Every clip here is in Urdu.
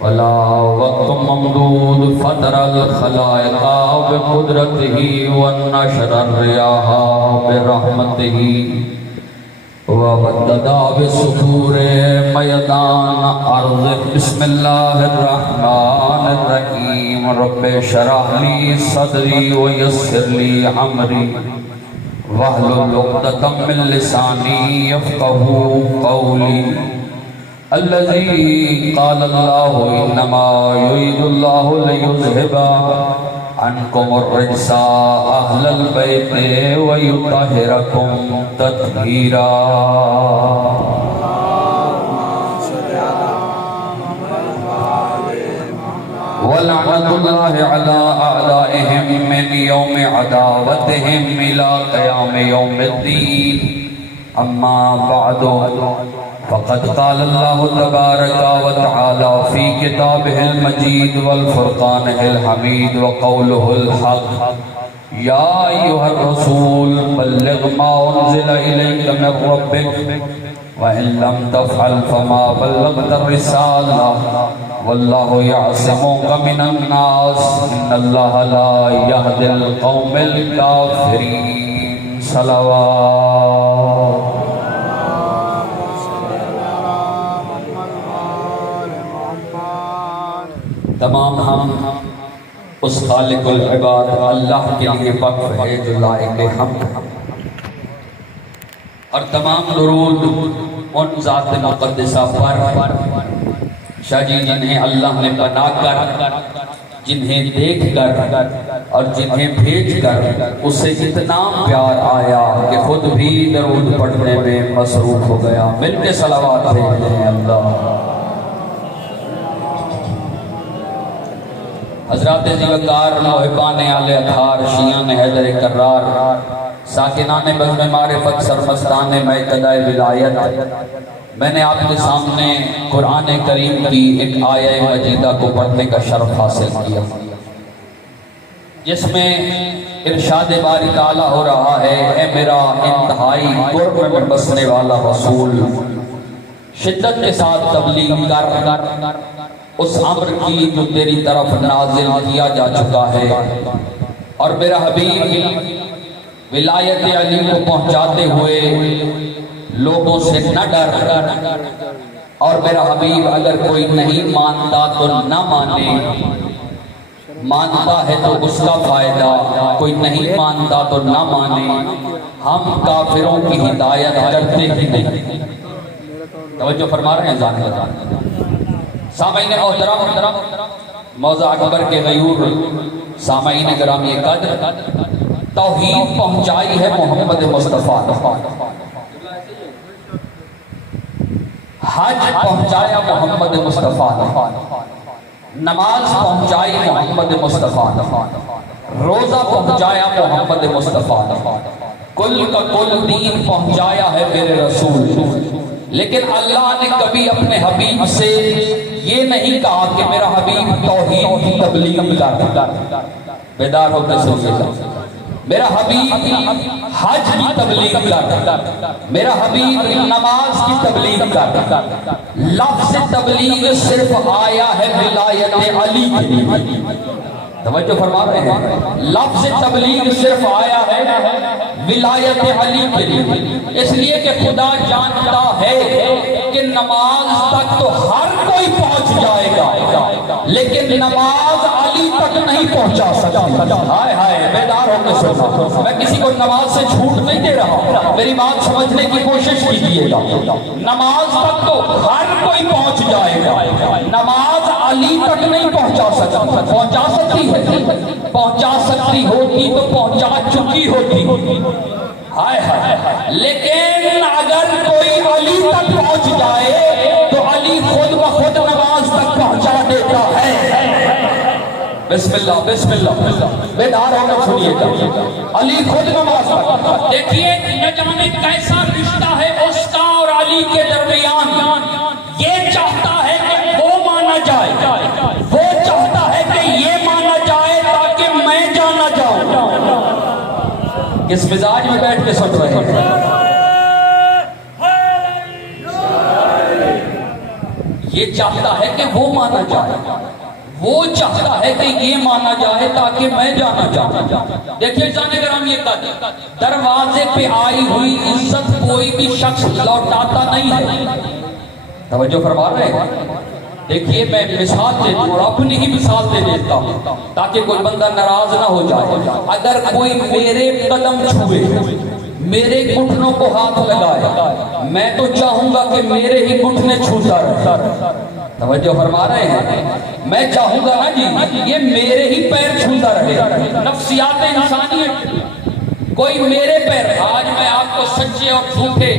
ولا وقت ممدود فطر الخلائق بقدرته ونشر الرياح برحمته وبدد بسطور میدان ارض بسم اللہ الرحمن الرحیم رب اشرح لی صدری ویسر لی امری واحلل عقدۃ من لسانی یفقهوا قولی الذي قال الله انما يريد الله ليذهب عنكم الرجس اهل البيت ويطهركم تطهيرا ولعنة الله على أعدائهم من يوم عداوتهم إلى قيام يوم الدين أما بعد فقد قال الله تبارك وتعالى في كتابه المجيد والفرقانه الحميد وقوله الحق يا أيها الرسول بلغ ما أنزل إليك من ربك وإن لم تفعل فما بلغت الرسالة والله يعصمك من الناس إن الله لا يهدي القوم الكافرين صلوات تمام ہم اس خالق العباد اللہ کے لیے وقف ہے جو لائق حمد اور تمام درود ان ذات مقدسہ پر شاہ جی جنہیں اللہ نے بنا کر جنہیں دیکھ کر اور جنہیں بھیج کر اسے اتنا پیار آیا کہ خود بھی درود پڑھنے میں مصروف ہو گیا مل کے صلوات بھیجتے ہیں اللہ حضرات ذوالوقار محبان آل اطہار شیعان حیدر کرار ساکنان بزم معرفت سرمستان میکدہ ولایت میں نے آپ کے سامنے قرآن کریم کی ایک آیہ مجیدہ کو پڑھنے کا شرف حاصل کیا جس میں ارشاد باری تعالیٰ ہو رہا ہے اے میرا انتہائی قرب میں بسنے والا رسول شدت کے ساتھ تبلیغ کر اس امر کی جو تیری طرف نازل کیا جا چکا ہے اور میرا حبیب ولایت علی کو پہنچاتے ہوئے لوگوں سے نہ ڈر اور میرا حبیب اگر کوئی نہیں مانتا تو نہ مانے مانتا ہے تو اس کا فائدہ کوئی نہیں مانتا تو نہ مانے ہم کافروں کی ہدایت کرتے ہی نہیں توجہ فرما رہے ہیں ظاہر سامعین محترم موضع اکبر کے غیور سامعین گرامی قدر توحید پہنچائی ہے محمد مصطفیٰ حج پہنچایا محمد مصطفیٰ نماز پہنچائی محمد مصطفیٰ روزہ پہنچایا محمد مصطفیٰ کل کا کل دین پہنچایا ہے میرے رسول لیکن اللہ نے کبھی اپنے حبیب سے یہ نہیں کہا کہ میرا حبیب توحید کی تبلیغ کر بیدار ہو کے سوچے میرا حبیب حج کی تبلیغ کر میرا حبیب نماز کی تبلیغ کر لفظ تبلیغ صرف آیا ہے ولایت علی کے لیے توجہ فرما رہے ہیں لفظ تبلیغ صرف آیا ہے ولایت علی کے لیے اس لیے کہ خدا جانتا ہے کہ نماز تک تو ہر کوئی پہنچ جائے گا لیکن نماز علی تک نہیں پہنچا سکتی ہائے ہائے بیدار ہو کے سوچا میں کسی کو نماز سے چھوٹ نہیں دے رہا میری بات سمجھنے کی کوشش کیجیے گا نماز تک تو ہر کوئی پہنچ جائے گا نماز علی تک نہیں پہنچا سکتی پہنچا سکتی ہے پہنچا سکتی ہوتی تو پہنچا چکی ہوتی ہائے ہائے لیکن اگر کوئی علی تک پہنچ جائے تو علی خود بخود نماز تک پہنچا دیتا ہے بسم اللہ بیدار ہونا سنیے گا علی خود نماز تک دیکھیے نہ جانے کیسا رشتہ ہے اس کا اور علی کے درمیان یہ چاہتا ہے کہ وہ مانا جائے وہ چاہتا ہے کہ یہ مانا جائے تاکہ میں جانا جاؤں کس مزاج میں بیٹھ کے سن رہے ہیں یہ چاہتا ہے کہ وہ مانا جائے، وہ چاہتا ہے کہ یہ مانا جائے تاکہ میں جانا جاؤں۔ دیکھیے جانے گرام، یہ دروازے پہ آئی ہوئی عزت کوئی بھی شخص لوٹاتا نہیں ہے۔ توجہ فرما رہے ہیں؟ دیکھیے میں مثال دے دوں اور اپنی ہی مثال دے دیتا ہوں تاکہ کوئی بندہ ناراض نہ ہو جائے۔ اگر کوئی میرے قدم چھوئے، میرے گھٹنوں کو ہاتھ لگائے، میں تو چاہوں گا کہ میرے ہی گھٹنے چھوتا رہے۔ توجہ فرما رہے ہیں؟ میں چاہوں گا نا جی یہ میرے ہی پیر چھوتا رہے۔ نفسیات انسانیت، کوئی میرے پیر۔ آج میں آپ کو سچے اور جھوٹے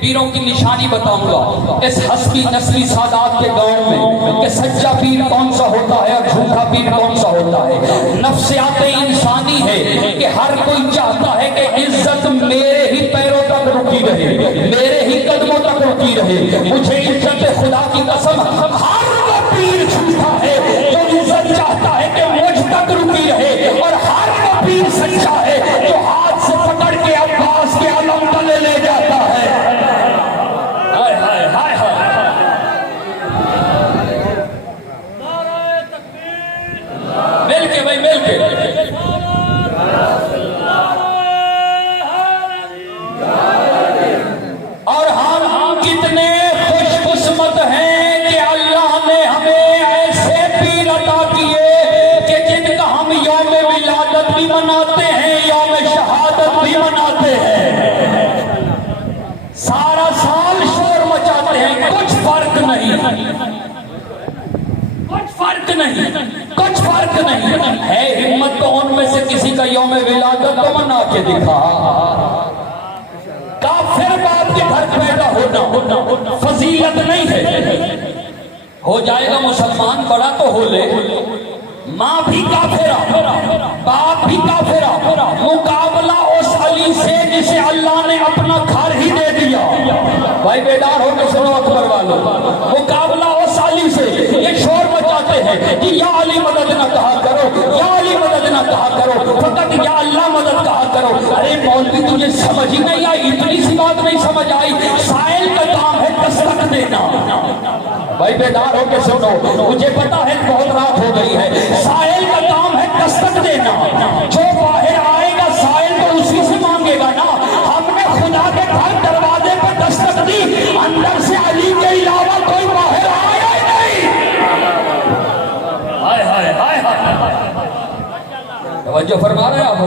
پیروں کی نشانی بتاؤں گا اس حسبی نسلی سادات کے گاؤں میں کہ سچا پیر کون سا ہوتا ہے اور جھوٹا پیر کون سا ہوتا ہے۔ نفسیات انسانی ہے کہ ہر کوئی چاہتا ہے کہ عزت میرے ہی پیروں تک رکی رہے، میرے ہی قدموں تک رکی رہے۔ مجھے عزت خدا کی قسم، ہر وہ پیر جھوٹا ہے جو عزت چاہتا ہے کہ مجھ تک رکی رہے، اور ہر وہ پیر سچا ہے جو ہاتھ سے پکڑ کے عباس کے علم تلے لے جاتا ہے۔ ہائے ہائے ہائے ہائے، مل کے بھائی مل کے۔ اور ہم کتنے خوش قسمت ہیں کہ اللہ نے ہمیں ایسے پیر عطا کیے کہ جن کا ہم یوم ولادت بھی مناتے ہیں، یوم شہادت بھی مناتے ہیں، سارا سال شور مچاتے ہیں، کچھ فرق نہیں، کچھ فرق نہیں، کچھ فرق نہیں ہے۔ ہمت تو ان میں سے کسی کا یوم ولادت تو منا کے دکھا۔ کافر باپ کے گھر پیدا ہونا فضیلت نہیں ہے۔ ہو جائے گا مسلمان بڑا تو ہو لے، ماں بھی کافرہ، باپ بھی کافرہ، مقابلہ اس علی سے جسے اللہ نے اپنا گھر ہی دے دیا۔ بھائی بیدار ہو کے سنو اکبر والو، مقابلہ اس علی سے۔ یہ شور مچاتے ہیں کہ یا علی مدد نہ کہا کرو، یا علی مدد نہ کہا کرو، فقط یا اللہ مدد کہا کرو۔ ارے مولوی تجھے سمجھ ہی نہیں آئی، اتنی سی بات نہیں سمجھ آئی؟ سائل کا کام ہے دستک دینا۔ بھائی بیدار ہو کے سنو، مجھے پتا ہے بہت رات ہو گئی ہے، سائل کا کام ہے دستک دینا۔ جو باہر آئے گا سائل تو اسی سے مانگے گا نا۔ ہم نے خدا کے گھر دروازے پر دستک دی، اندر سے علی کے علاوہ کوئی باہر آیا ہی نہیں۔ ہائے ہائے ہائے ہائے، توجہ فرما رہے آپ؟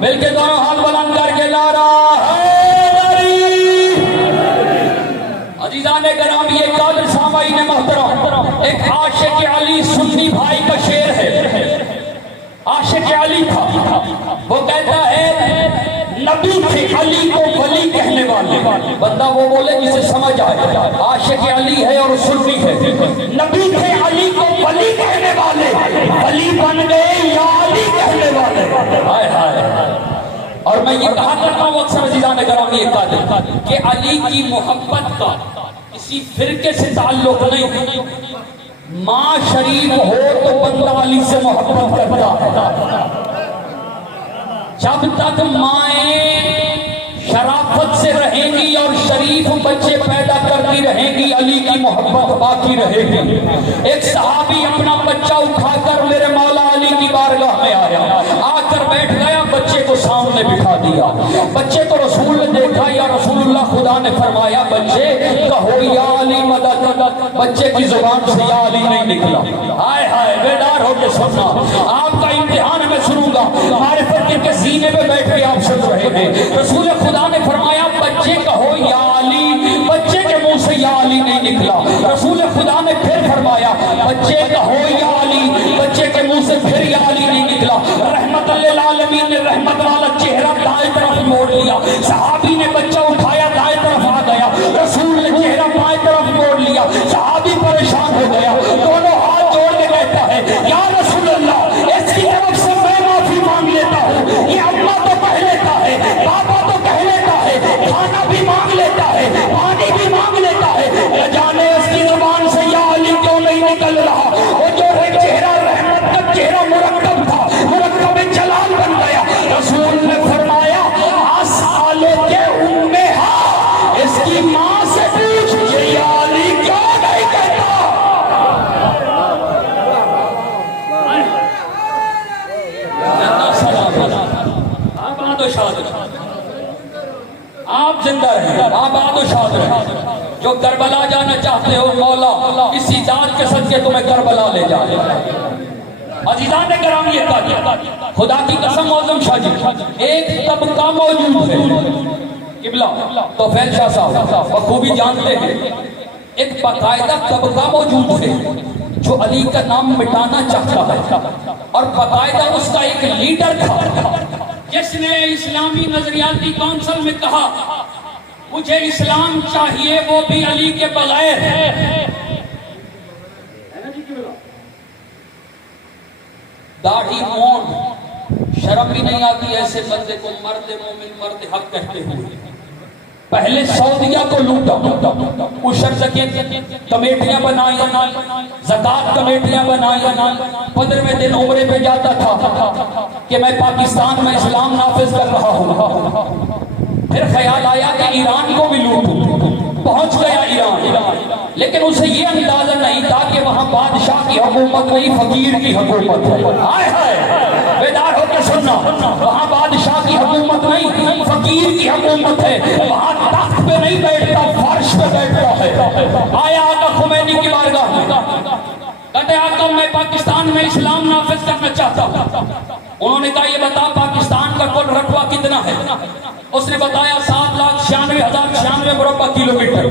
مل کے دونوں ہاتھ بلند کر کے نعرہ حیدری۔ عزیزان کرام، یہ قادر سامعین محترم، ایک عاشق علی سنی بھائی کا شعر ہے۔ عاشق علی تھا، وہ کہتا ہے نبی تھے علی کو ولی کہنے والے۔ بندہ وہ بولے جسے سمجھ آئے، عاشق علی ہے اور سنی ہے۔ نبی تھے علی کو ولی کہنے والے، ولی بن گئے یا علی کہنے والے۔ ہائے ہائے، اور میں یہ کہا کرتا ہوں اکثر عزیزان کرام یہ قادر کہ علی کی محبت کا کسی فرقے سے تعلق نہیں۔ ماں شریف ہو تو بندہ علی سے محبت کرتا ہے۔ جب تک مائیں شرافت سے رہیں گی اور شریف بچے پیدا کرتی رہیں گی، علی کی محبت باقی رہے گی۔ ایک صحابی اپنا بچہ اٹھا کر میرے مولا علی کی بارگاہ میں آیا، آ کر بیٹھ گیا، بچے کو سامنے بٹھا دیا۔ بچے کو رسول نے دیکھا، یا رسول اللہ، خدا نے فرمایا بچے کہو یا علی مدد۔ بچے کی زبان سے یا علی نہیں نکلا۔ ہائے ہائے، بیدار ہو کے سننا، آپ کا امتحان میں سنوں گا، معرفت کے سینے پہ بیٹھ کے آپ سن رہے ہیں۔ رسول خدا نے فرمایا بچے کہو یا علی، بچے کے منہ سے یا علی نہیں نکلا۔ رسول خدا نے پھر فرمایا بچے کہو یا علی، بچے کے منہ سے پھر یا علی نہیں نکلا۔ رحمت للعالمین نے رحمت والا چہرہ دائیں طرف موڑ لیا، صحابی نے بچہ اٹھایا دائیں طرف آ گیا، رسول نے چہرہ بائیں طرف موڑ لیا، صحابی پریشان ہو گیا، دونوں ہاتھ جوڑ کے کہتا ہے یا رسول اللہ، اس کی طرف سے میں معافی مانگ لیتا ہوں، یہ اماں تو کہہ لیتا ہے، پاپا تو کہہ لیتا ہے، کھانا بھی مانگ لیتا ہے، پانی بھی مانگ لیتا ہے، نہ جانے اس کی زبان سے یا علی کیوں نہیں نکل رہا۔ وہ جو ہے چہرہ رحمت کا چہرہ مرکب تھا، مرکب جلال بن گیا۔ رسول نے فرمایا اسألو کے اسی ذات کے صدقے تمہیں کربلا لے جائے۔ عزیزان کرام یہ کہا خدا کی قسم معظم شاہ جی ایک طبقہ موجود ہے قبلہ توفیل شاہ صاحب بخوبی جانتے ہیں، ایک باقاعدہ طبقہ موجود ہے جو علی کا نام مٹانا چاہتا ہے اور باقاعدہ اس کا ایک لیڈر تھا جس نے اسلامی نظریاتی کونسل میں کہا مجھے اسلام چاہیے وہ بھی علی کے بغیر۔ داڑھی مونڈ شرم بھی نہیں آتی ایسے بندے کو مرد مومن مرد حق کہتے ہوئے۔ پہلے سعودیہ کو لوٹا، عشر زکات کمیٹیاں بنائی، زکات کمیٹیاں بنائی، 15ویں دن عمرے پہ جاتا تھا کہ میں پاکستان میں اسلام نافذ کر رہا ہوں۔ پھر خیال آیا کہ ایران کو بھی لوٹوں، پہنچ گیا ایران، لیکن اسے یہ اندازہ نہیں تھا کہ وہاں بادشاہ کی حکومت نہیں فقیر کی حکومت ہے۔ ہائے ہائے بیدار ہو کے سننا، وہاں بادشاہ کی حکومت نہیں فقیر کی حکومت ہے، وہاں تخت پہ نہیں بیٹھتا فرش پہ بیٹھتا ہے۔ آیا آقا خمینی کی بارگاہ میں، کہتے آقا میں پاکستان میں اسلام نافذ کرنا چاہتا ہوں۔ انہوں نے کہا یہ بتا پاکستان کا کل رقبہ کتنا ہے؟ اس نے بتایا 7,96,096 مربع کلومیٹر۔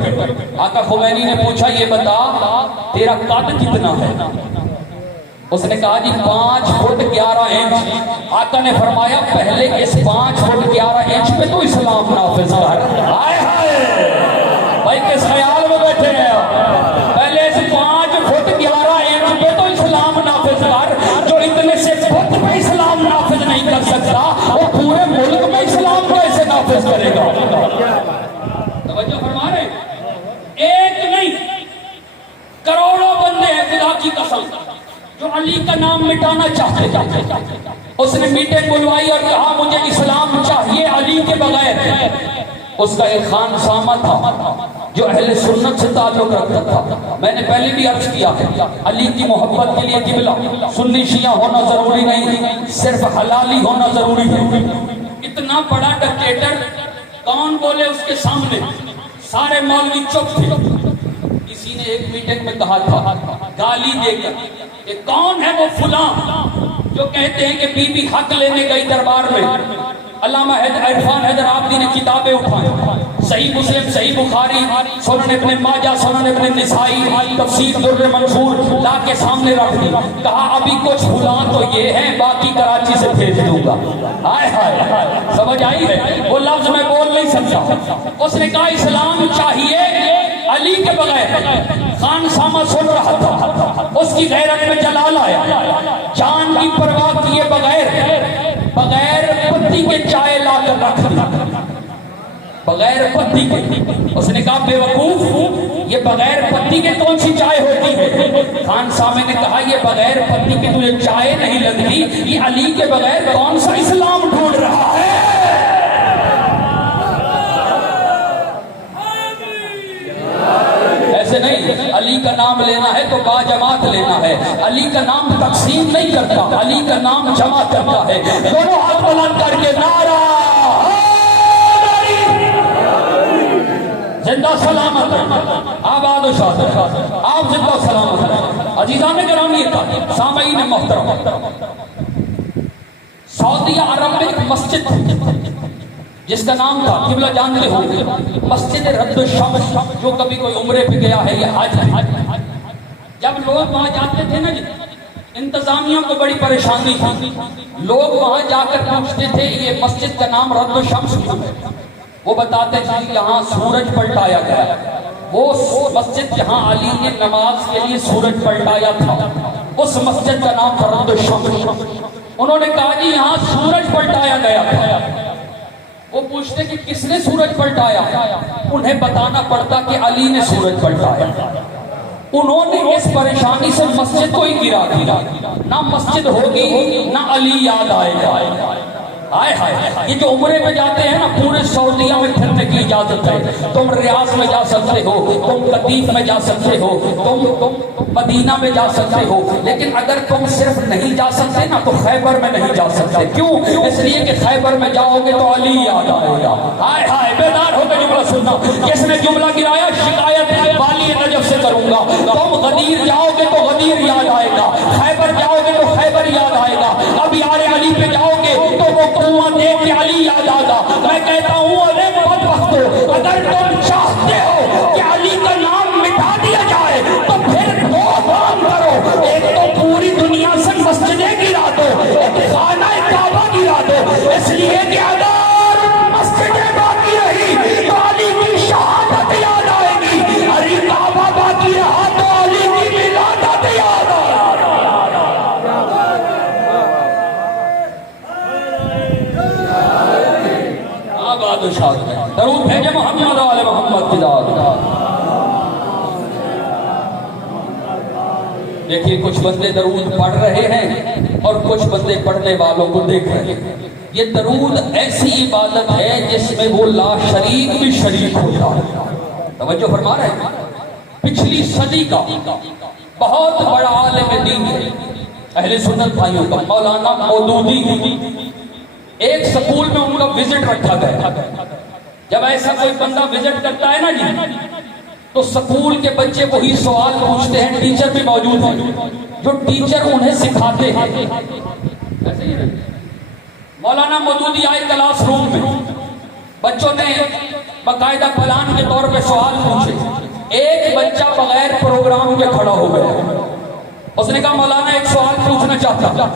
آقا خمینی نے پوچھا یہ بتا تیرا قد کتنا ہے؟ اس نے کہا جی 5 فٹ 11 انچ۔ آقا نے فرمایا پہلے اس 5 فٹ 11 انچ پہ تو اسلام نافذ کر۔ ہائے ہائے بھائی کس خیال میں بیٹھے ہیں؟ پہلے اس 5 فٹ 11 انچ پہ تو اسلام نافذ کر۔ جو اتنے سے فٹ پہ اسلام نافذ نہیں کر سکتا وہ پورے ملک میں اسلام کیسے نافذ کرے گا؟ توجہ فرما رہے ایک نہیں کروڑوں بندے ہیں خدا کی قسم جو علی کا نام مٹانا چاہتے تھے۔ اس نے میٹنگ بلوائی اور کہا مجھے اسلام چاہیے علی کے بغیر۔ اس کا ایک خان سامہ تھا جو اہل سنت سے تعلق رکھتا تھا۔ میں نے پہلے بھی عرض کیا علی کی محبت کے لیے قبلہ سنی شیعہ ہونا ضروری نہیں، صرف حلالی ہونا ضروری ہے۔ اتنا بڑا ڈکٹیٹر کون بولے اس کے سامنے؟ سارے مولوی چپ تھے۔ کسی نے ایک میٹنگ میں کہا تھا گالی دے کر کہ کون ہے وہ فلاں جو کہتے ہیں کہ بی بی حق لینے گئی دربار میں۔ علامہ عرفان حیدر آبادی نے کتابیں اٹھائیں، صحیح مسلم، صحیح بخاری، سنن ابن ماجہ، سنن ابن نسائی، تفسیر در منصور لا کے سامنے رکھ دی۔ کہا ابھی کچھ فلاں تو یہ ہیں باقی کراچی سے بھیج دوں گا۔ ہائے ہائے سمجھ آئی ہے؟ وہ لفظ میں بول نہیں سکتا۔ اس نے کہا اسلام چاہیے علی کے بغیر۔ خان سامہ سن رہا تھا، اس کی غیرت میں جلال آیا، جان کی پرواہ کیے بغیر پتی کے چائے لا کر رکھ دی، بغیر پتی کے۔ اس نے کہا بے وقوف یہ بغیر پتی کے کون سی چائے ہوتی ہے؟ خان سامع نے کہا یہ بغیر پتی کے تجھے چائے نہیں لگتی، یہ علی کے بغیر کون سا اسلام ڈھونڈ رہا ہے؟ ایسے نہیں، علی کا نام لینا ہے تو با جماعت لینا ہے۔ علی کا نام تقسیم نہیں کرتا، علی کا نام جمع کرتا ہے۔ دونوں ہاتھ بلند کر کے نعرہ زندہ سلامت آباد و شاد، آپ زندہ سلامت۔ عزیزان گرامی سامعین محترم، سعودیہ عرب میں ایک مسجد جس کا نام تھا قبلہ جانتے ہو مسجد رد الشمس، جو کبھی کوئی عمرے پہ گیا ہے یا حج، جب لوگ وہاں جاتے تھے نا جی انتظامیہ کو بڑی پریشانی تھی، لوگ وہاں جا کر پوچھتے تھے یہ مسجد کا نام رد الشمس کیوں ہے؟ وہ بتاتے تھے یہاں سورج پلٹایا گیا، وہ مسجد جہاں علی نے نماز کے لیے سورج پلٹایا تھا اس مسجد کا نام تھا رد الشمس۔ انہوں نے کہا جی یہاں سورج پلٹایا گیا تھا۔ وہ پوچھتے کہ کس نے سورج پلٹایا؟ انہیں بتانا پڑتا کہ علی نے سورج پلٹایا۔ انہوں نے اس پریشانی سے مسجد کو ہی گرا دیا، نہ مسجد ہوگی نہ علی یاد آئے گا۔ ہائے ہائے، یہ جو عمرے میں جاتے ہیں نا، پورے سعودیہ میں پھرنے کی اجازت ہے. تم ریاض میں جا سکتے ہو، تم قطیف میں جا سکتے ہو، تم مدینہ میں جا سکتے ہو، لیکن اگر تم صرف نہیں جا سکتے نا تو خیبر میں نہیں جا سکتے. کیوں؟ اس لیے کہ خیبر میں جاؤ گے تو علی یاد آئے گا. ہائے ہائے، بیدار ہو کے جملہ سننا. جس نے جملہ گرایا شکایت والی نجف سے کروں گا. تم غدیر جاؤ گے تو غدیر یاد آئے گا، خیبر جاؤ گے تو خیبر یاد آئے گا. اب یار علی پہ جاؤ گے تو وہ کنواں دیکھ کے علی یاد آگا. میں کہتا ہوں ارے بدبختو، اگر تم چاہتے ہو کہ علی کا نام مٹا دیا جائے تو پھر دو کام کرو. ایک تو پوری دنیا سے مسجدیں گرا دو، ایک خانہ کعبہ گرا دو. اس لیے کہ اگر مسجدیں باقی رہی تو علی کی شہادت یاد آئے گی، علی کعبہ باقی رہا تو علی کی ولادت یاد آئے گی. آباد و شاد ہے. درود بھیجے محمد و آل محمد کی ذات. دیکھیے کچھ بندے درود پڑھ رہے ہیں اور کچھ بندے پڑھنے والوں کو دیکھ رہے ہیں. یہ درود ایسی عبادت ہے جس میں وہ لا شریک بھی شریک ہوتا ہے. توجہ فرما رہے ہیں. پچھلی صدی کا بہت بڑا عالم دین ہے اہل سنت بھائیوں کا، مولانا مودودی. ایک سکول میں ان کا وزٹ رکھا گیا. جب ایسا کوئی بندہ وزٹ کرتا ہے نا جی، تو سکول کے بچے وہی سوال پوچھتے ہیں. ٹیچر بھی موجود ہیں جو ٹیچر انہیں سکھاتے ہیں. مولانا مودودی آئے کلاس روم میں، بچوں نے باقاعدہ پلان کے طور پہ سوال پوچھے. ایک بچہ بغیر پروگرام کے کھڑا ہو گیا. اس نے کہا مولانا ایک سوال پوچھنا چاہتا.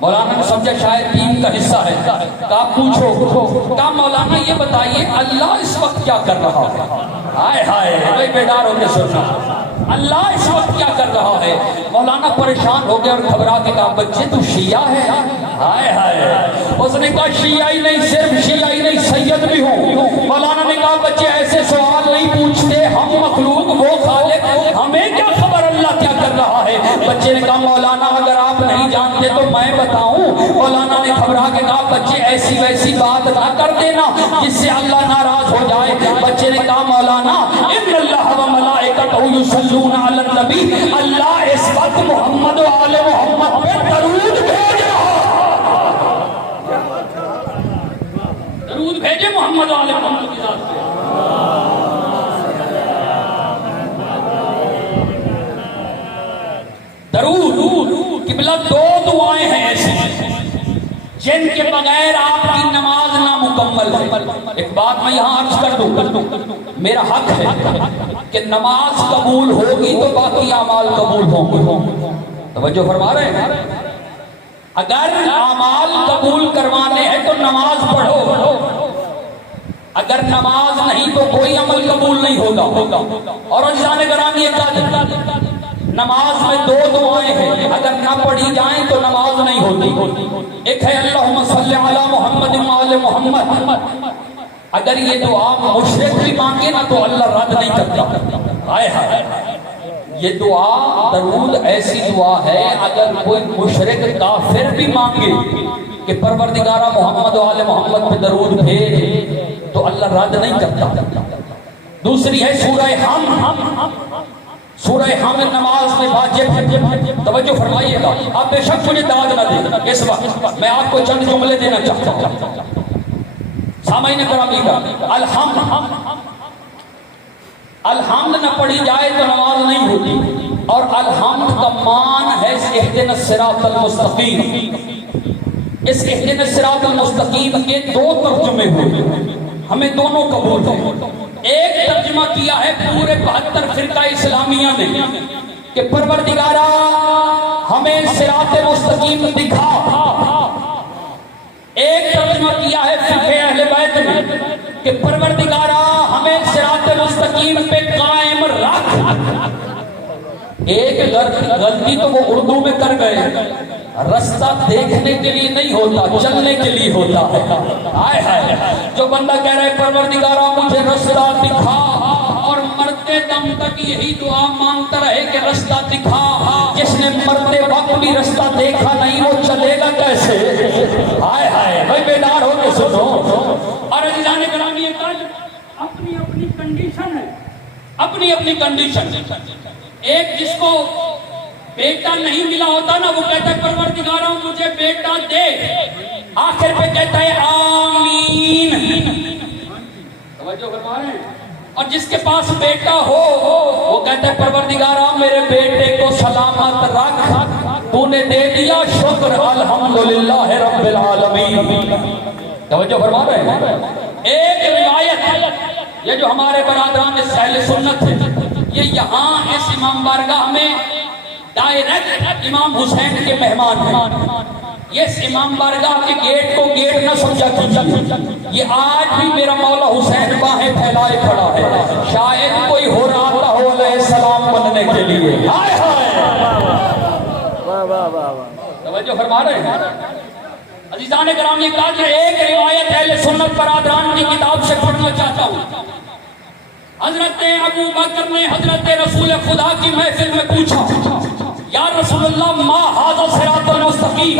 مولانا نے سمجھا شاید دین کا حصہ ہے. کہا پوچھو. کہا مولانا یہ بتائیے اللہ اس وقت کیا کر رہا ہے؟ ہائے ہائے بھائی، بیدار ہو کے سننا. اللہ اس وقت کیا کر رہا ہے؟ مولانا پریشان ہو گیا اور گھبرا کے کہا بچے تو شیعہ ہے؟ ہائے ہائے. اس نے کہا شیعہ ہی نہیں، صرف شیعہ ہی نہیں سید بھی ہوں. مولانا نے کہا بچے ایسے سوال نہیں پوچھتے، ہم مخلوق وہ خالق، ہمیں کیا خبر اللہ کیا کر رہا ہے؟ بچے نے کہا مولانا اگر آپ نہیں جانتے تو میں بتاؤں. مولانا نے گھبرا کے کہا بچے ایسی ویسی بات نہ کر دینا جس سے اللہ ناراض ہو جائے. بچے نے کہا مولانا ان اللہ و ملائکتہ یصلون علی النبی، اللہ اس وقت محمد و آل محمد پہ درود بھیج رہا ہے. درود بھیجے محمد و آل محمد کی ذات پہ. درود قبلہ دو دعائیں ہیں ایسی جن کے بغیر آپ کی نماز نامکمل ہے. ایک بات میں یہاں عرض کر دوں، میرا حق ہے کہ نماز قبول ہوگی تو باقی اعمال قبول ہوں گے. توجہ فرما رہے ہیں. اگر اعمال قبول کروانے ہیں تو نماز پڑھو، اگر نماز نہیں تو کوئی عمل قبول نہیں ہوگا. اور عزیزان گرامی نماز میں دو دعائیں ہیں، اگر نہ پڑھی جائیں تو نماز نہیں ہوتی. ایک ہے اللہم صلی علی محمد و آل محمد. اگر یہ دعا مشرک بھی مانگے نا تو اللہ رد نہیں کرتا. ہائے ہائے، یہ دعا درود ایسی دعا ہے اگر کوئی مشرک کافر بھی مانگے کہ پروردگارہ محمد و آل محمد پہ درود بھیج تو اللہ رد نہیں کرتا. دوسری ہے سورہ حم. سورہ حم نماز میں واجب ہے. توجہ فرمائیے گا. آپ بے شک مجھے داد نہ دیں، اس وقت میں آپ کو چند جملے دینا چاہتا ہوں. سامعین کرامی کا الحمد نہ پڑھی جائے تو نماز نہیں ہوتی. اور الحمد کا مان ہے اہدنا الصراط المستقیم. اس اہدنا الصراط المستقیم کے دو ترجمے ہوئے، ہمیں دونوں قبول ہیں. ایک ترجمہ کیا ہے پورے 72 فرقہ اسلامیہ نے کہ پروردگارہ ہمیں صراط مستقیم دکھا. ایک ترجمہ کیا ہے فقہ اہل بیت نے کہ پروردگارہ ہمیں صراط مستقیم پہ قائم رکھ. ایک غلطی تو وہ اردو میں کر گئے، رستہ دیکھنے کے لیے نہیں ہوتا، چلنے کے لیے ہوتا ہے. آئے ہائے، جو بندہ کہہ رہے پروردگارہ مجھے رستہ دکھا اور مرتے دم تک یہی دعا مانگتا رہے کہ رستہ دکھا، جس نے مرتے وقت بھی رستہ دیکھا نہیں وہ چلے گا کیسے؟ آئے ہائے بھائی بیدار ہو کے سنو. اور عزیزان گرامی یہ کل اپنی اپنی کنڈیشن ہے، اپنی اپنی کنڈیشن. ایک جس کو بیٹا نہیں ملا ہوتا نا، وہ کہتا ہے پروردگارا مجھے بیٹا دے، آخر پہ کہتا ہے آمین. توجہ فرما رہے ہیں. اور جس کے پاس بیٹا ہو وہ کہتا ہے پروردگارا میرے بیٹے کو سلامت رکھ، تو نے دے دیا شکر الحمدللہ رب العالمین. توجہ فرما رہے ہیں. ایک روایت یہ جو ہمارے برادران اہل سنت ہے، یہ یہاں اس امام بارگاہ میں ڈائریکٹ امام حسین کے مہمان ہیں. یہ اس امام بارگاہ کے گیٹ کو گیٹ نہ سمجھا کیجیے، یہ آج بھی میرا مولا حسین باہیں پھیلائے کھڑا ہے. شاید کوئی ہو رہا ہو علیہ السلام بننے کے لیے. ہائے ہائے، توجہ فرما رہے ہیں. عزیزان کرام یہ کہا ایک روایت اہل سنت برادران کی کتاب سے پڑھنا چاہتا ہوں. حضرت ابو بکر نے حضرت رسول خدا کی محفل میں پوچھا یا رسول اللہ ما ھذا صراط المستقیم،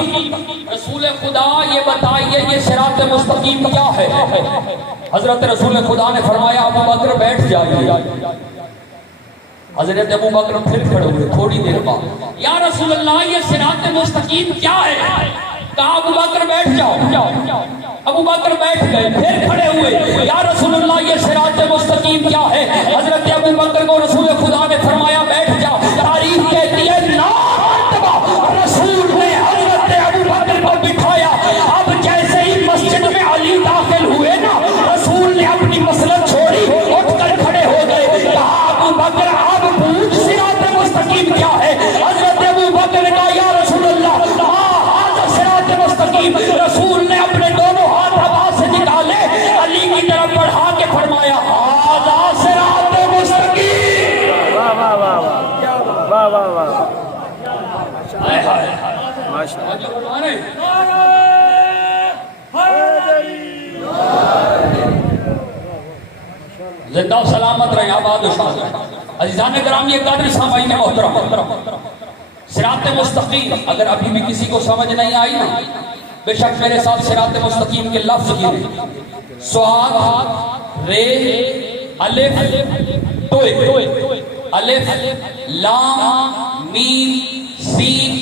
رسول خدا یہ بتائیے یہ صراط مستقیم کیا ہے. حضرت رسول خدا نے فرمایا ابو بکر بیٹھ جائیے. حضرت ابو بکر پھر کھڑے ہوئے تھوڑی دیر بعد. یا رسول اللہ یہ صراط مستقیم کیا ہے؟ کہا ابو بکر بیٹھ جاؤ. ابو بکر بیٹھ گئے، پھر کھڑے ہوئے. یا رسول اللہ یہ صراط مستقیم کیا ہے؟ حضرت ابو بکر کو رسول خدا نے فرمایا بیٹھ جاؤ. تاریخ کہتی ہے رسول نے حضرت ابو بکر کو بٹھایا. اب جیسے ہی مسجد میں علی داخل ہوئے نا، رسول نے اپنی مسلط چھوڑی، اٹھ کر کھڑے ہو گئے. کہا ابو بکر اب پوچھ صراط مستقیم کیا ہے؟ حضرت ابو بکر نے کہا یا رسول اللہ صراط مستقیم. رسول نے اپنے دونوں ہاتھ ہوا سے نکالے، علی کی طرف بڑھا کے فرمایا ھذا صراط مستقیم. واہ واہ واہ واہ واہ واہ واہ. زندہ و سلامت رہیں، آباد و شاد رہیں. عزیزان کرام یہ قدر سامعین محترم، صراط مستقیم اگر ابھی بھی کسی کو سمجھ نہیں آئی نا، بے شک میرے ساتھ صراط مستقیم کے لفظ گنے: صاد، رے، الف، توئے، الف، لام، میم، سین،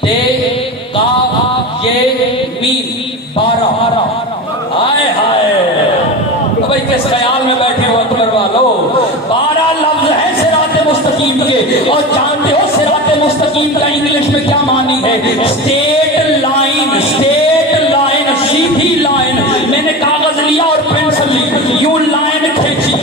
تے، قاف، یہ، میم، 12. آئے ہائے تو بھائی کس خیال میں بیٹھے ہو اکبر والو؟ 12 لفظ ہیں صراط مستقیم کے. اور جانتے ہو صراط مستقیم کا انگلش میں کیا معنی ہے؟ اسٹیٹ لائن، اسٹیٹ لائن، سیدھی لائن. میں نے کاغذ لیا اور پینسل لی، یوں لائن کھینچی،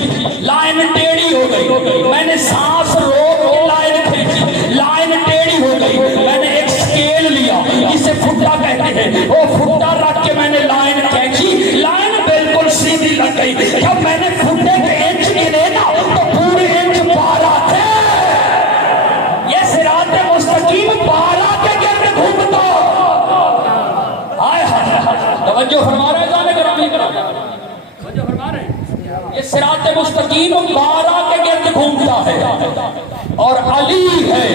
لائن ٹیڑھی ہو گئی. میں نے سانس روک کے لائن کھینچی، لائن ٹیڑھی ہو گئی. میں نے ایک اسکیل لیا، اسے پھٹا کہتے ہیں، وہ پھٹا رکھ کے میں نے لائن کھینچی، لائن بالکل سیدھی لگ گئی. جب میں نے پھٹے کے انچ گنے نا تو پورے انچ 12 تھے. یہ صراط مستقیم 12 کے گرد گھومتا. توجہ فرما رہے ہیں جانے گرامی کرام، توجہ فرما رہے ہیں. یہ صراط مستقیم 12 کے گرد گھومتا ہے. اور علی ہے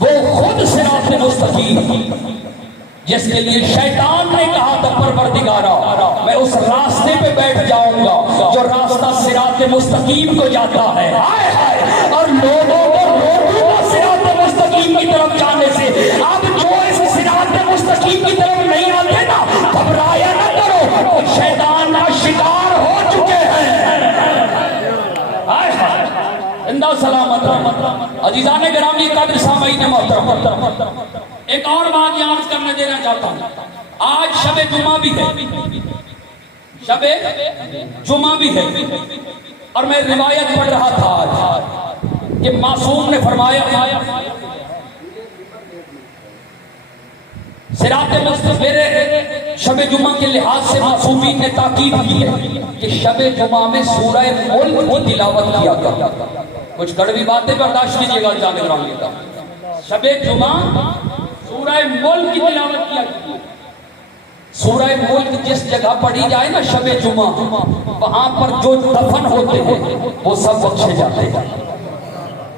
وہ خود صراط مستقیم جس کے لیے شیطان نے کہا تھا پروردگارا میں اس راستے پہ بیٹھ جاؤں گا جو راستہ صراط مستقیم کو جاتا ہے. اور لوگوں کو روکوں گا صراط مستقیم کی طرف جانے سے. اب جو اس صراط مستقیم کی طرف نہیں آتے نا، گھبرایا نہ کرو، شیطان کا شکار ہو چکے ہیں. زندہ سلامت عزیزان گرامی قدر سامعین محترم، ایک اور بات یاد کرنے دینا چاہتا ہوں. آج شب جمعہ بھی ہے، شب جمعہ بھی ہے. اور میں روایت پڑھ رہا تھا آج کہ معصوم نے فرمایا صراط مستقیم. میرے شب جمعہ کے لحاظ سے معصومین نے تاکید کی ہے کہ شب جمعہ میں سورہ ملک کو تلاوت کیا گیا. کچھ کڑوی باتیں برداشت کیجیے گا جانے گرامی کا. شب جمعہ سورہ ملک کی تلاوت کیا گیا. سورہ ملک جس جگہ پڑھی جائے نا شب جمعہ، وہاں پر جو دفن ہوتے ہیں وہ سب بخشے جاتے ہیں.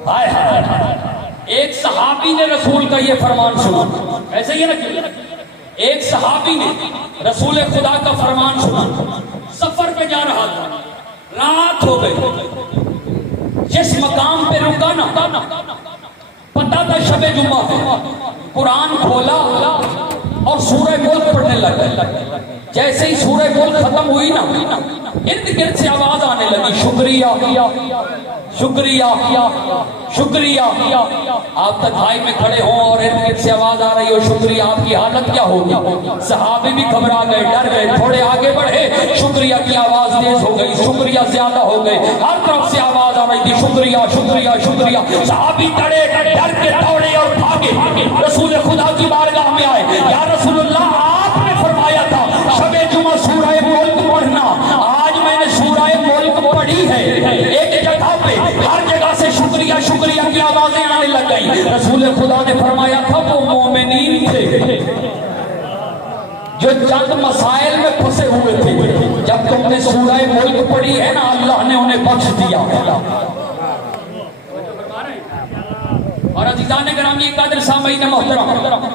ہائے ہائے. ایک صحابی نے رسول کا یہ فرمان سنا، ایسے ہی نا ایک صحابی نے رسول خدا کا فرمان سنا، سفر پہ جا رہا تھا، رات ہو گئی، جس مقام پہ رکا نا پتہ تھا شب جمعہ ہے، قرآن کھولا اور سورہ ملک پڑھنے لگا۔ جیسے ہی سورہ ملک ختم ہوئی نا، ارد گرد سے آواز آنے لگی، شکریہ شکریہ شکریہ۔ آپ تنہائی میں کھڑے ہوں اور ارد گرد سے آواز آ رہی ہو شکریہ، آپ کی حالت کیا ہوگی؟ صحابی بھی گھبرا گئے، ڈر گئے، تھوڑے آگے بڑھے، شکریہ کی آواز تیز ہو گئی، شکریہ زیادہ ہو گئے، ہر طرف سے آواز آ رہی تھی شکریہ شکریہ شکریہ۔ صحابی ڈرے ڈر کے دوڑے اور بھاگے، رسول خدا کی بارگاہ میں آئے، یا رسول اللہ آپ نے فرمایا تھا شب جمعہ سورہ ملک پڑھنا، آج میں نے سورہ ملک پڑھی ہے، ایک جگہ پہ ہر جگہ سے شکریہ شکریہ کی آوازیں آنے لگ گئی۔ رسول خدا نے فرمایا تھا وہ مومنین تھے جو چند مسائل میں پھنسے ہوئے تھے، جب تم نے سورہ ملک پڑھی ہے نا اللہ نے انہیں بخش دیا۔ اور عزیزان گرامی قادر سامعین محترم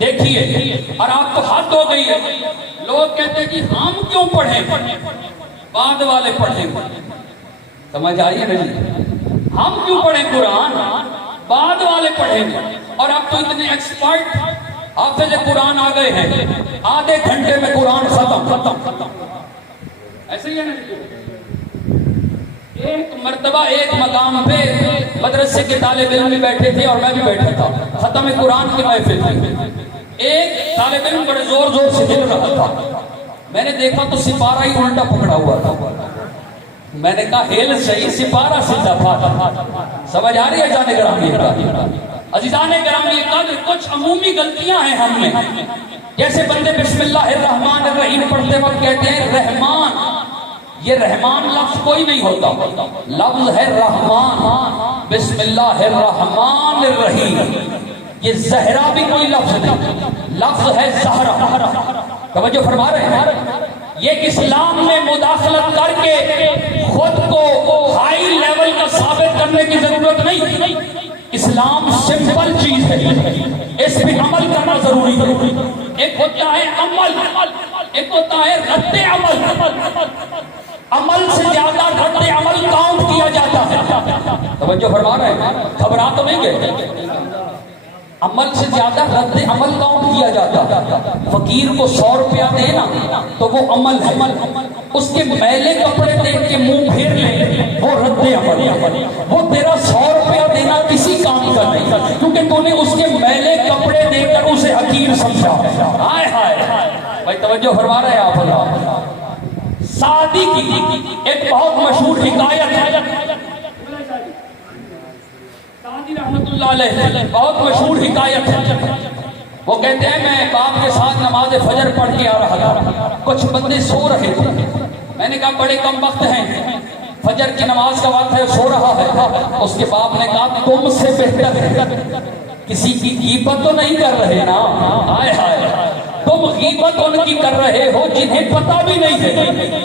دیکھیے، اور آپ کو حد ہو گئی ہے، لوگ کہتے ہیں کہ ہم کیوں پڑھیں، بعد والے پڑھیں، سمجھ آئیے نہیں، ہم کیوں پڑھیں قرآن، بعد والے پڑھیں گے۔ اور آپ تو اتنے ایکسپرٹ حافظ قرآن آ گئے ہیں، آدھے گھنٹے میں قرآن ختم، ایسے ہی ہے نا۔ ایک مرتبہ ایک مقام پہ مدرسے کے طالب علم بھی بیٹھے تھے اور میں بھی بیٹھا تھا، ختم قرآن کی محفل تھی، ایک طالب علم بڑے زور زور سے ہل رہا تھا، میں نے دیکھا تو سپارہ ہی الٹا پکڑا ہوا تھا، میں نے کہا ہل صحیح سپارہ سیدھا تھا۔ سمجھ آ رہی ہے جانے گرامی عزیزان گرامی قدر، کچھ عمومی غلطیاں ہیں ہم میں، جیسے بندے بسم اللہ الرحمن الرحیم پڑھتے وقت کہتے ہیں رحمان، یہ رحمان لفظ کوئی نہیں ہوتا، لفظ ہے رحمان، بسم اللہ الرحمن الرحیم، یہ زہرا بھی کوئی لفظ نہیں، لفظ ہے زہرا۔ توجہ فرما رہے ہیں، یہ اسلام میں مداخلت کر کے خود کو ہائی لیول کا ثابت کرنے کی ضرورت نہیں، اسلام سمپل چیز ہے، اس پہ عمل کرنا ضروری ہے۔ ایک ہوتا ہے عمل، ایک ہوتا ہے رد عمل، عمل سے زیادہ رد عمل کاؤنٹ کیا جاتا ہے۔ توجہ فرما رہے ہیں، گھبرا تو نہیں گئے، عمل سے زیادہ رد عمل کاؤنٹ کیا جاتا ہے۔ فقیر کو 100 روپیہ دینا تو وہ عمل ہے، اس کے میلے کپڑے دیکھ کے منہ پھیر لیں وہ رد عمل، وہ تیرا 100 روپیہ دینا کسی کام کا نہیں، کیونکہ تو نے اس کے میلے کپڑے دیکھ کر اسے حقیر سمجھا۔ ہائے ہائے بھائی توجہ فرما رہے ہیں آپ اللہ۔ سعدی کی ایک بہت مشہور حکایت ہے، سعدی رحمت اللہ علیہ بہت مشہور حکایت ہے، وہ کہتے ہیں میں باپ کے ساتھ نماز فجر پڑھ کے آ رہا تھا، کچھ بندے سو رہے تھے، میں نے کہا بڑے کم وقت ہیں، فجر کی نماز کا وقت ہے، سو رہا ہے۔ اس کے باپ نے کہا تم سے بہتر ہے، کسی کی غیبت تو نہیں کر رہے نا، ہائے ہائے تم غیبت ان کی کر رہے ہو جنہیں پتہ بھی نہیں ہے۔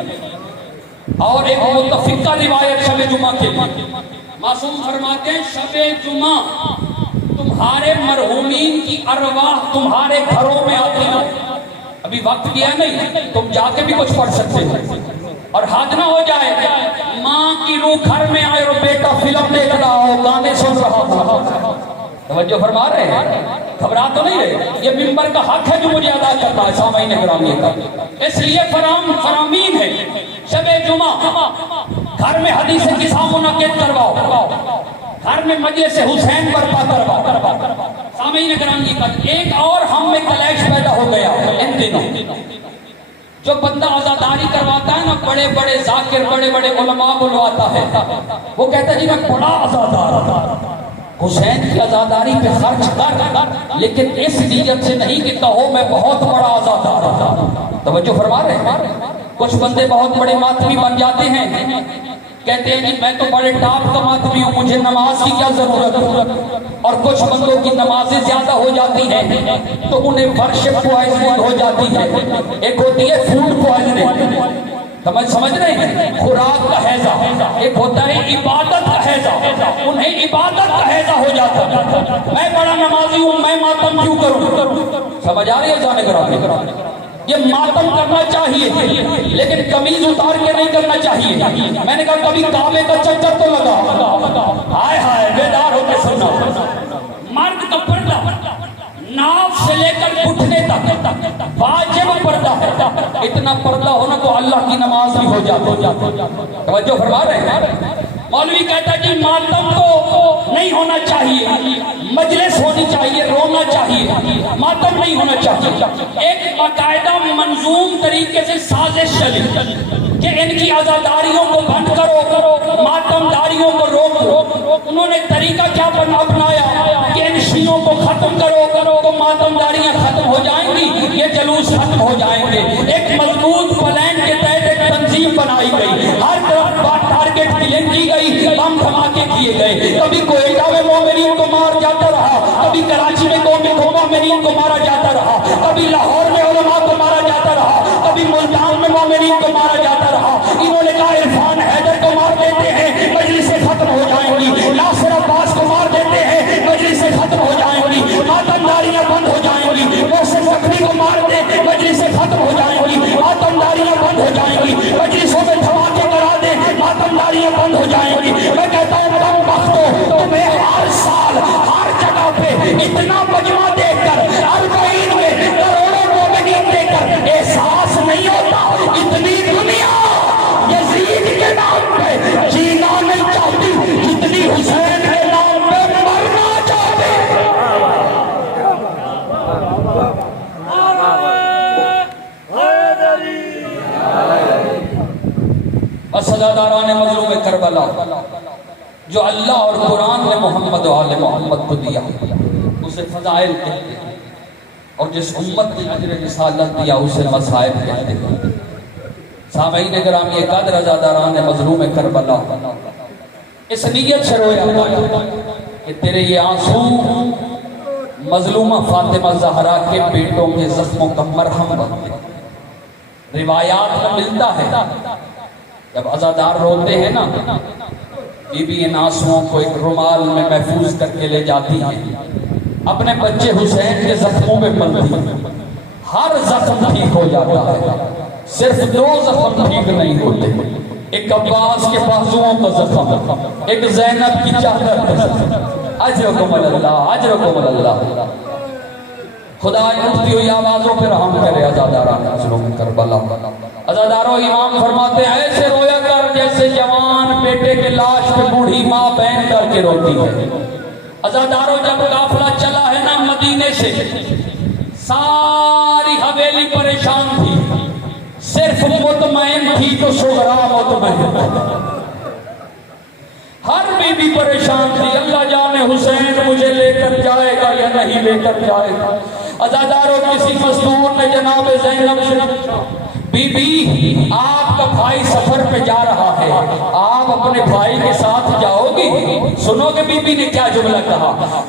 اور ایک متفقہ روایت شب جمعہ کے لیے معصوم فرماتے ہیں شب جمعہ تمہارے مرحومین کی ارواح تمہارے گھروں میں آتی ہیں، ابھی وقت کیا نہیں، تم جا کے بھی کچھ پڑھ سکتے ہو، اور حد نہ ہو جائے ماں کی روح گھر میں آئے اور بیٹا فلم دیکھ رہا ہو، گانے سن رہا ہو۔ توجہ فرما رہے ہیں، گھبرا تو نہیں رہے، یہ ممبر کا حق ہے جو مجھے ادا کرتا ہے سامعین گرامی کا، اس لیے فرامین ہے شب جمعہ گھر میں حدیث قصہ منعقد کرواؤ، گھر میں مجلس حسین برپا کرواؤ۔ سامعین گرامی کا ایک اور ہم میں کلیش پیدا ہو گیا ان دنوں، جو بندہ عزاداری کرواتا ہے نا، بڑے بڑے ذاکر بڑے بڑے علماء بلواتا ہے، وہ کہتا ہے جی میں بڑا عزادار، حسین کی عزاداری پہ خرچ کر، لیکن اس نیت سے نہیں کہ کہو میں بہت بڑا عزادار۔ توجہ فرما رہے ہیں، کچھ بندے بہت بڑے ماتمی بن جاتے ہیں، کہتے ہیں جی میں تو بڑے ٹاپ کا ماتمی ہوں، مجھے نماز کی کیا ضرورت ہے، اور کچھ بندوں کی نمازیں زیادہ ہو جاتی ہیں تو انہیں ورشپ پوائزننگ ہو جاتی ہے، ایک ہوتی ہے فوڈ پوائزننگ، سمجھ رہے ہیں، خوراک کا ہیضہ، ایک ہوتا ہے عبادت کا ہیضہ، انہیں عبادت کا ہیضہ ہو جاتا ہے، میں بڑا نمازی ہوں میں ماتم کیوں کروں، سمجھ آ رہی ہے جانے گرامی؟ یہ ماتم کرنا چاہیے لیکن قمیض اتار کے نہیں کرنا چاہیے. میں نے کہا کبھی کعبے کا چکر تو لگا. ہائے ہائے بیدار ہو کے سننا. مرد کا پردہ ناف سے لے کر گھٹنے تک واجب پردہ ہے. اتنا پردہ ہونا تو اللہ کی نماز بھی ہو جاتی. توجہ فرما رہے ہیں؟ مولوی کہتا ہے کہ ماتم تو نہیں ہونا چاہیے, مجلس ہونی چاہیے, رونا چاہیے, ماتم نہیں ہونا چاہیے. ایک باقاعدہ منظوم طریقے سے سازش چلی کہ ان کی عزاداریوں کو بند کرو, ماتم داریوں کو روکو. انہوں نے طریقہ کیا اپنایا کہ ان شیعوں کو ختم کرو تو ماتم داریاں ختم ہو جائیں گی, یہ جلوس ختم ہو جائیں گے. ایک مضبوط پلان کے تحت ایک تنظیم بنائی گئی, ہر طرف ٹارگٹ کلنگ کی گئی, بم دھماکے کیے گئے. کبھی کوئٹہ میں مومنین کو مار جاتا رہا, کبھی کراچی میں مومنین کو مارا جاتا رہا, کبھی لاہور میں علماء کو مارا جاتا رہا, کبھی ملتان میں مومنین کو مارا جاتا رہا. انہوں نے کہا عرفان حیدر کو مار دیتے ہیں مجلسیں ختم ہو جائیں گی, ناصر عباس کو مار دیتے ہیں مجلسیں ختم ہو جائیں گی, ماتم داریاں بند ہو جائیں گی. محسن نقوی کو مار دے مجلسیں ختم ہو جائیں گی, ماتم داریاں بند ہو جائیں گی. مجلسوں میں دھماکے کرا دے ماتم داریاں بند ہو جائیں گی. میں کہتا ہوں کم بختو تمہیں ہر سال ہر جگہ پہ اتنا مجمع دیکھ کر اربعین میں کروڑوں مومنین دیکھ کر احساس نہیں ہوتا اتنی دنیا یزید کے نام پہ جینا نہیں چاہتی جتنی حسین کے نام پہ مرنا چاہتی. عزاداران مظلوم کربلا جو اللہ اور قرآن نے محمد و آل محمد کو دیا اسے فضائل کہتے ہیں, اور جس امت نے اجر رسالت دیا اسے مصائب کہتے ہیں. سامعین گرامی قدر عزاداران مظلوم کربلا اس نیت سے رویا کہ تیرے یہ آنسو مظلومہ فاطمہ زہرا کے بیٹوں کے زخموں کا مرہم بنتے. روایات میں ملتا ہے جب عزادار روتے ہیں نا, بی بی ان آنسوؤں کو ایک رومال میں محفوظ کر کے لے جاتی ہیں, اپنے بچے حسین کے زخموں میں بنتی ہیں. ہر زخم ٹھیک ہو جاتا ہے, صرف 2 زخم ٹھیک نہیں ہوتے. ایک عباس کے بازوؤں کا زخم, ایک زینب کی چادر کا زخم. اجرکم اللہ, اجرکم اللہ. خدا اٹھتی ہوئی آوازوں پہ رحم کرے عزاداران مظلوم کربلا. عزاداروں امام فرماتے ہیں ایسے رویا کر جیسے جوان بیٹے کے لاش پہ بوڑھی ماں بہن کر کے روتی ہے. عزاداروں جب قافلہ چلا ہے نا مدینے سے, ساری حویلی پریشان تھی, صرف مطمئن تھی تو صغرا مطمئن. ہر بی بی پریشان تھی, اللہ جانے حسین مجھے لے کر جائے گا یا نہیں لے کر جائے گا. عزاداروں کسی مزدور نے جناب زینب سے پوچھا, بی بی آپ کا بھائی سفر پہ جا رہا ہے, آپ اپنے بھائی کے ساتھ جاؤ گی؟ سنو کہ بی بی نے کیا جملہ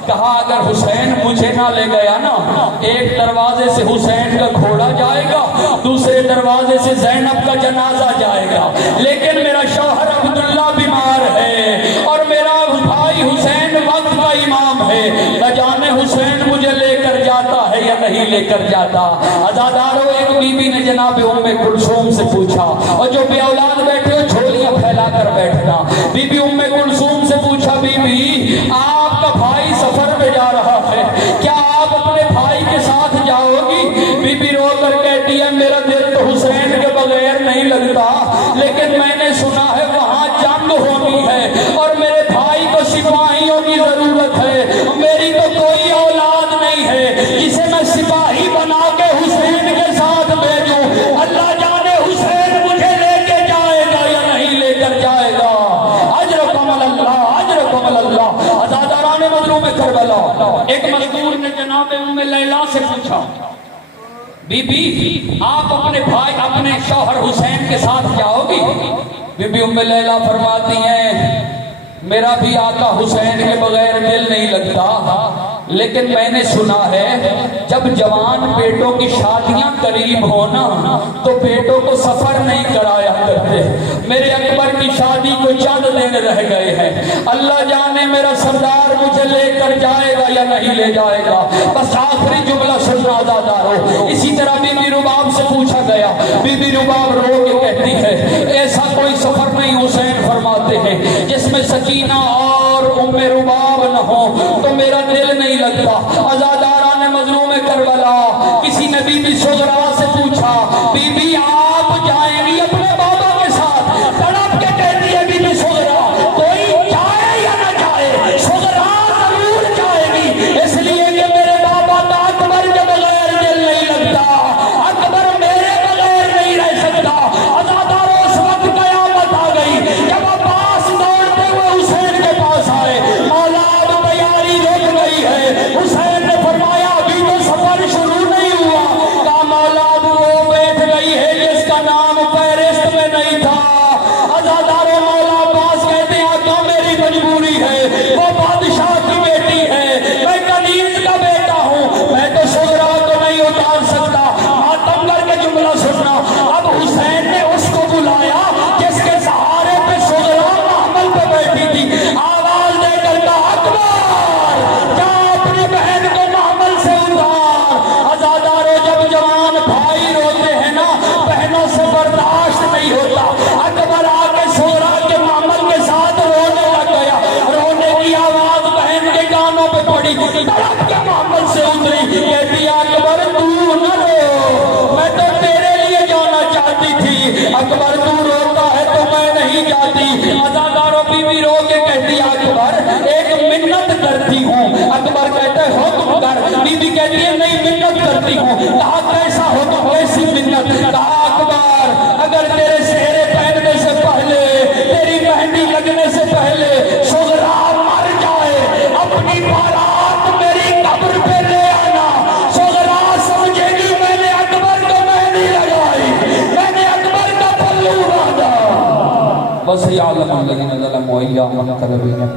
کہا اگر حسین مجھے نہ لے گیا نا, ایک دروازے سے حسین کا گھوڑا جائے گا, دوسرے دروازے سے زینب کا جنازہ جائے گا, لیکن میرا شوہر عبداللہ بیمار ہے اور میرا بھائی حسین وقت کا امام ہے, نہ جانے حسین مجھے لے کر جاتا ہے یا نہیں لے کر جاتا. عزاداروں ایک بی بی نے جناب ام کلثوم سے پوچھا, اور جو بے اولاد بیٹھے ہو جھولیاں پھیلا کر بیٹھنا, بی بی ام کلثوم سے پوچھا, بی بی آپ کا بھائی سفر پہ جا رہا ہے, کیا آپ اپنے بھائی کے ساتھ جاؤ گی؟ بی بی رو کر کہتی ہے میرا دل تو حسین کے بغیر نہیں لگتا, لیکن میں نے سنا ہے وہاں جنگ ہونی ہے اور میرے بھائی کو سپاہیوں کی ضرورت ہے, میری تو کوئی اولاد نہیں ہے جسے میں سپاہی بنا کے حسین کے ساتھ بھیجوں. اللہ جانے حسین مجھے لے کے جائے گا یا نہیں لے کر جائے گا. اجرکم اللہ, اجرکم اللہ. عزاداران مظلوم کربلا ایک مزدور نے جناب ام لیلا سے پوچھا, بی بی آپ اپنے بھائی اپنے شوہر حسین کے ساتھ جاؤ گی؟ بی بی ام لیلا فرماتی ہیں میرا بھی آقا حسین کے بغیر دل نہیں لگتا, لیکن میں نے سنا ہے جب جوان بیٹوں کی شادیاں قریب ہونا تو بیٹوں کو سفر نہیں کرایا کرتے. میرے اکبر کی شادی کو چند دن رہ گئے ہیں, اللہ جانے میرا سردار مجھے لے کر جائے گا یا نہیں لے جائے گا؟ بس آخری جملہ سننا آزادارو۔ اسی طرح بی بی رباب سے پوچھا گیا، بی بی رباب رو کے کہتی ہے ایسا کوئی سفر نہیں، حسین فرماتے ہیں، جس میں سکینہ اور ام رباب نہ ہو تو میرا دل نہیں لگتا۔ عزادارہ نے مظلوم کربلا کسی نے بی بی صغرا سے پوچھا، بی بی آپ جائیں گی اپنے بابا کے ساتھ؟ تڑپ کے کہتی ہے بی بی صغرا کوئی جائے یا نہ جائے صغرا ضرور جائے گی، اس لیے کہ میرے بابا کا اکبر کے بغیر دل نہیں لگتا، اکبر میرے بغیر نہیں رہ سکتا۔ عزاداروں اس وقت قیامت آ گئی جب عباس دوڑتے ہوئے حسین کے پاس آئے، مولا اب تیاری رک گئی ہے۔ حسین نے فرمایا ابھی تو سفر شروع نہیں ہوا، کہا مولا اب وہ بیٹھ گئی ہے جس کا نام فہرست میں نہیں تھا۔ عزاداروں مولا عباس کہتے ہیں آقا میری مجبوری ہے، وہ بادشاہ کی بیٹی ہے، میں کنیز کا بیٹا ہوں، میں تو صغرا کو نہیں اتار سکتا۔ ماتم کر کے جملہ سننا، اب حسین نے اس کو بلایا جس کے سہارے پہ صغرا محمل پہ بیٹھی تھی، آواز دے کر کہا اکبر جا اپنی بہن کو محمل سے اتار۔ عزاداروں جب جوان بھائی روتے ہیں نا بہنوں سے برداشت نہیں ہوتا، اکبر آ کے صغرا کے محمل کے ساتھ رونے لگ گیا، رونے کی آواز بہن کے کانوں پہ پڑی، تڑپ کے محمل سے اتری، کہتی اکبر تو نہ رو، میں تو تیرے لیے جانا چاہتی تھی، اکبر تو روتا ہے تو میں نہیں جاتی۔ عزاداروں بی بی رو کے کہتی اکبر ایک منت کرتی ہوں، اکبر کہتے ہیں حکم کر، بی بی کہتی ہے نہیں منت کرتی ہوں، کہا کیسا حکم کیسی منت؟ کہا اکبر اگر تیرے سہرے پہننے سے پہلے تیری مہندی لگنے سے پہلے صغرا مر جائے اپنی بارات میری قبر پہ لے آنا، صغرا سمجھے گی میں نے اکبر کو مہندی لگائی، میں نے اکبر کا پلو باندھا۔ بس یا عالم الذین ظلموا ایاہم تلوین